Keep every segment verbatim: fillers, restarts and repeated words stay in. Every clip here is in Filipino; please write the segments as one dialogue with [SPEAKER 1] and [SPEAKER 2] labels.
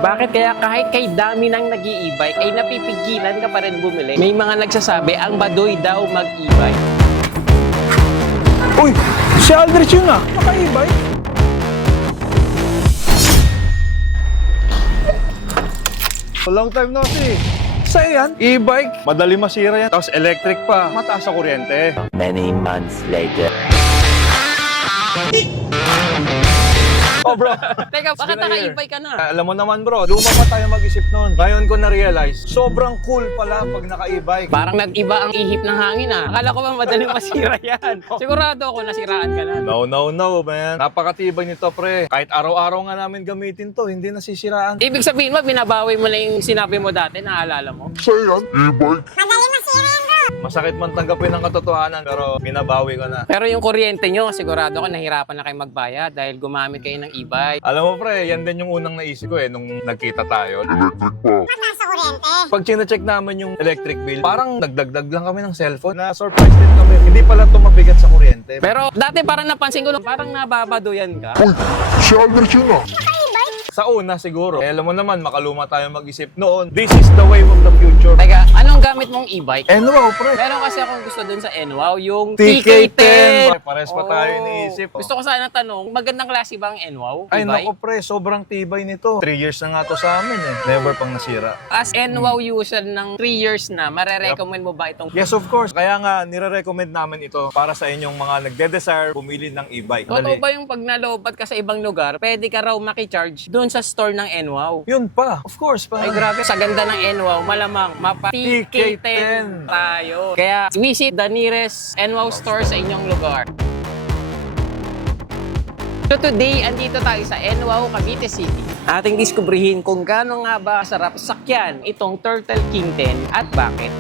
[SPEAKER 1] Bakit kaya kahit kay dami ng nag-i-e-bike ay napipigilan ka pa rin bumili? May mga nagsasabi ang baduy daw mag-e-bike.
[SPEAKER 2] Uy! Si Aldrich yun ah! Naka-e-bike! Long time no see. Sa'yo yan? E-bike? Madali masira yan. Tapos electric pa. Mataas sa kuryente.
[SPEAKER 3] Many months later.
[SPEAKER 2] Oh bro!
[SPEAKER 1] Teka, bakit
[SPEAKER 2] been a year.
[SPEAKER 1] naka-e-bike ka na?
[SPEAKER 2] Alam mo naman bro, luma pa tayo mag-isip noon. Ngayon ko na-realize, sobrang cool pala pag naka-e-bike.
[SPEAKER 1] Parang nag-iba ang ihip ng hangin ah. Akala ko ba madaling masira yan? Sigurado ako nasiraan ka na.
[SPEAKER 2] No, no, no, man. Napakatibay nito, pre. Kahit araw-araw nga namin gamitin to, hindi nasisiraan.
[SPEAKER 1] Ibig sabihin mo, binabawi mo na yung sinabi mo dati, naalala mo?
[SPEAKER 2] Masakit man tanggapin ang katotohanan, pero binabawi ko na.
[SPEAKER 1] Pero yung kuryente nyo, sigurado ko nahirapan na kayo magbayad dahil gumamit kayo ng e-bike.
[SPEAKER 2] Alam mo, pre, yan din yung unang naisip ko eh, nung nagkita tayo.
[SPEAKER 4] Mataas sa kuryente.
[SPEAKER 2] Pag chine-check namin yung electric bill, parang nagdagdag lang kami ng cellphone. Na-surprise din kami. Hindi pala ito mabigat sa kuryente.
[SPEAKER 1] Pero dati parang napansin ko, parang nababaduyan ka.
[SPEAKER 2] Sa una siguro, eh, alam mo naman, makaluma tayo mag-isip noon. This is the wave of the future.
[SPEAKER 1] Teka, anong gamit mong e-bike?
[SPEAKER 2] And wow, pre.
[SPEAKER 1] Meron kasi akong gusto dun sa N W O W, yung
[SPEAKER 2] T
[SPEAKER 1] T
[SPEAKER 2] K
[SPEAKER 1] K ten.
[SPEAKER 2] ten. Pares pa tayo iniisip.
[SPEAKER 1] Gusto ko sana tanong, magandang klase ba ang N W O W?
[SPEAKER 2] Ay
[SPEAKER 1] e-bike?
[SPEAKER 2] nako pre, sobrang tibay nito. Three years na nga to sa amin eh. Never pang nasira.
[SPEAKER 1] As N W O W user ng three years na, marerecommend mo ba itong...
[SPEAKER 2] Yes, of course. Kaya nga, nire-recommend namin ito para sa inyong mga nagde-desire bumili ng e-bike.
[SPEAKER 1] Totoo
[SPEAKER 2] Dali.
[SPEAKER 1] ba yung pag nalobat ka sa ibang lugar, pwede ka raw makicharge doon sa store ng N W O W?
[SPEAKER 2] Yun pa. Of course pa.
[SPEAKER 1] Ay grabe, sa ganda ng N W O W, malamang mapa T K ten tayo. Kaya visit the nearest N W O W store sa inyong lugar. So today, andito tayo sa N W O W Cavite City. Ating diskubrihin kung gaano nga ba sarap sakyan itong Turtle King ten at bakit.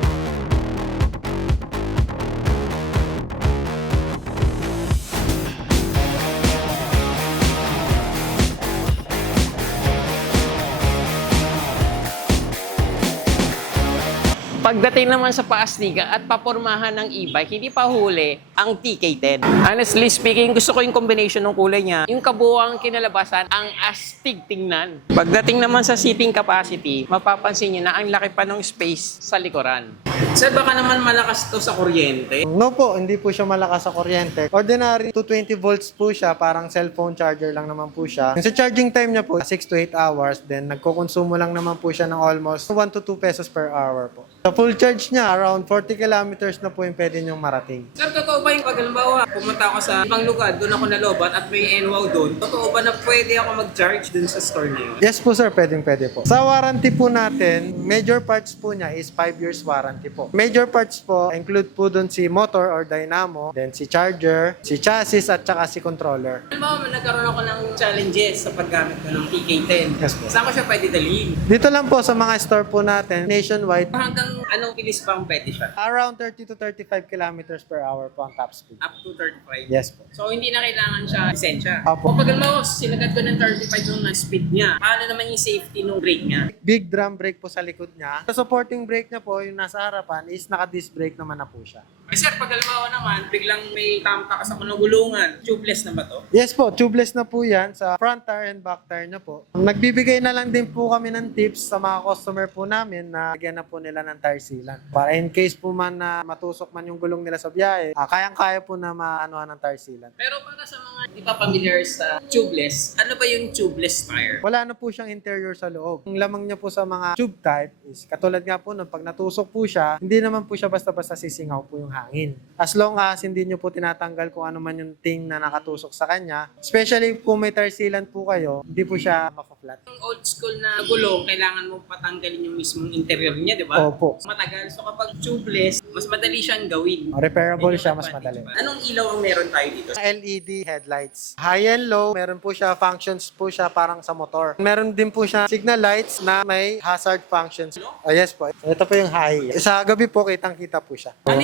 [SPEAKER 1] Pagdating naman sa paasligan at papormahan ng e-bike, hindi pa huli ang T K ten. Honestly speaking, gusto ko yung combination ng kulay niya. Yung kabuuang kinalabasan, ang astig tingnan. Pagdating naman sa seating capacity, mapapansin niyo na ang laki pa ng space sa likuran. Sir, baka naman malakas to sa kuryente.
[SPEAKER 5] No po, hindi po siya malakas sa kuryente. Ordinary two hundred twenty volts po siya, parang cellphone charger lang naman po siya. Yung sa charging time niya po, six to eight hours, then nagkukonsumo lang naman po siya ng almost one to two pesos per hour po. Sa full charge niya, around forty kilometers na po yung pwede niyong marating.
[SPEAKER 1] Sir, totoo ba yung pag halimbawa, pumunta ako sa ibang lugar, doon ako nalobat at may N W O W doon, totoo ba na pwede ako mag-charge doon sa store na yun?
[SPEAKER 5] Yes po sir, pwedeng pwede po. Sa warranty po natin, major parts po niya is five years warranty po. Major parts po, include po doon si motor or dynamo, then si charger, si chassis at saka si controller.
[SPEAKER 1] Halimbawa, nagkaroon ako ng challenges sa paggamit ko ng T K ten.
[SPEAKER 5] Yes po.
[SPEAKER 1] Saan ko siya pwede dalhin?
[SPEAKER 5] Dito lang po sa mga store po natin, nationwide,
[SPEAKER 1] Hanggang anong bilis pa ang pwede siya?
[SPEAKER 5] around thirty to thirty-five kilometers per hour po ang top speed.
[SPEAKER 1] Up to thirty-five?
[SPEAKER 5] Yes po.
[SPEAKER 1] So, hindi na kailangan siya lisensya?
[SPEAKER 5] Opo.
[SPEAKER 1] O pag halimbawa, sinagad ko ng thirty-five yung speed niya, paano naman yung safety ng brake niya?
[SPEAKER 5] Big drum brake po sa likod niya. Sa supporting brake niya po, yung nasa harapan is naka-disc brake naman na po siya.
[SPEAKER 1] Eh sir, pag halimbawa naman, biglang may tamtakas ako ng gulungan, tubeless na ba to?
[SPEAKER 5] Yes po, tubeless na po yan sa front tire and back tire niya po. Nagbibigay na lang din po kami ng tips sa mga customer po namin na lagyan na po nila ng tire sealant. Para in case po man na matusok man yung gulong nila sa biyahe, ah, kayang-kaya po na maanuhan ng tire sealant.
[SPEAKER 1] Pero para sa mga hindi pa familiar sa tubeless, ano ba yung tubeless tire?
[SPEAKER 5] Wala na po siyang interior sa loob. Ang lamang niya po sa mga tube type is katulad nga po nun, pag natusok po siya, hindi naman po siya basta-basta sisingaw po yung hangin. As long as hindi niyo po tinatanggal kung ano man yung thing na nakatusok sa kanya, especially kung may tire sealant po kayo, hindi po siya maka-flat.
[SPEAKER 1] Yung old school na gulong, kailangan mo patanggalin yung mismong interior niya, di ba?
[SPEAKER 5] Opo.
[SPEAKER 1] Matagal. So kapag tubeless, mas madali siyang gawin.
[SPEAKER 5] Repairable
[SPEAKER 1] Yun
[SPEAKER 5] siya,
[SPEAKER 1] yung
[SPEAKER 5] mas
[SPEAKER 1] advantage,
[SPEAKER 5] madali.
[SPEAKER 1] diba? Anong ilaw ang meron tayo dito?
[SPEAKER 5] L E D headlights. High and low, meron po siya functions po siya parang sa motor. Meron din po siya signal lights na may hazard functions. Oh, yes po. Ito po yung high. Sa gabi po, kitang-kita po siya.
[SPEAKER 1] Ano yung pwede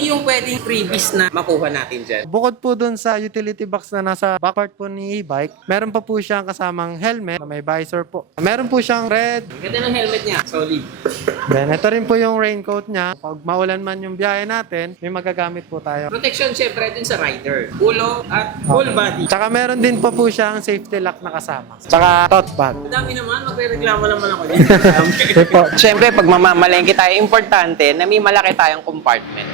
[SPEAKER 1] pwedeng freebies na makuha natin dyan?
[SPEAKER 5] Bukod po dun sa utility box na nasa back part po ni e-bike, meron pa po siyang kasamang helmet na may visor po. Meron po siyang red.
[SPEAKER 1] Ang ganda ng helmet niya. Solid.
[SPEAKER 5] Then, ito rin po yung raincoat niya. Pag maulan man yung biyahe natin, may magagamit po tayo.
[SPEAKER 1] Protection syempre dun sa rider. Ulo at full body.
[SPEAKER 5] Tsaka meron din pa po siyang safety lock na kasama. Tsaka tote bag.
[SPEAKER 1] Ang dami naman, magre-reklamo naman ako dito. Siyempre, pag mamamalengke tayo, importante na may malaki tayong compartment.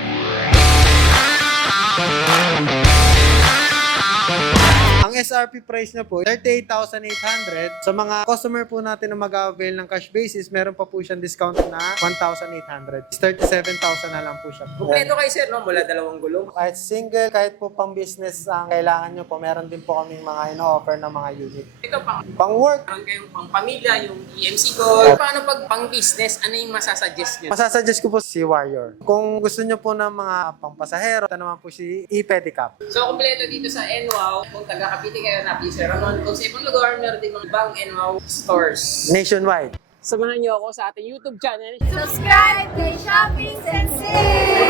[SPEAKER 5] Ang S R P price na po, thirty-eight thousand eight hundred. Sa mga customer po natin na mag-avail ng cash basis, meron pa po siyang discount na one thousand eight hundred. thirty-seven thousand na lang po siya.
[SPEAKER 1] Kompleto kayo sir, no? Mula dalawang gulong.
[SPEAKER 5] Kahit single, kahit po pang business ang kailangan nyo po, meron din po kaming mga ino-offer na mga unit.
[SPEAKER 1] Ito pang
[SPEAKER 5] Pang work,
[SPEAKER 1] meron kayong pang pamilya, yung E M C call. Paano pag pang business, ano yung masasuggest nyo?
[SPEAKER 5] masasuggest ko po si Warrior. Kung gusto nyo po ng mga pangpasahero, ito naman po si e-pedicab.
[SPEAKER 1] So, kompleto dito sa N W O W. Kung taga Cavite kayo na Sir Ramon, kung sa ibang lugar, meron din mga ibang N W O W stores.
[SPEAKER 5] Nationwide.
[SPEAKER 1] Samahan niyo ako sa ating YouTube channel.
[SPEAKER 4] Subscribe kay Shopping Sensei!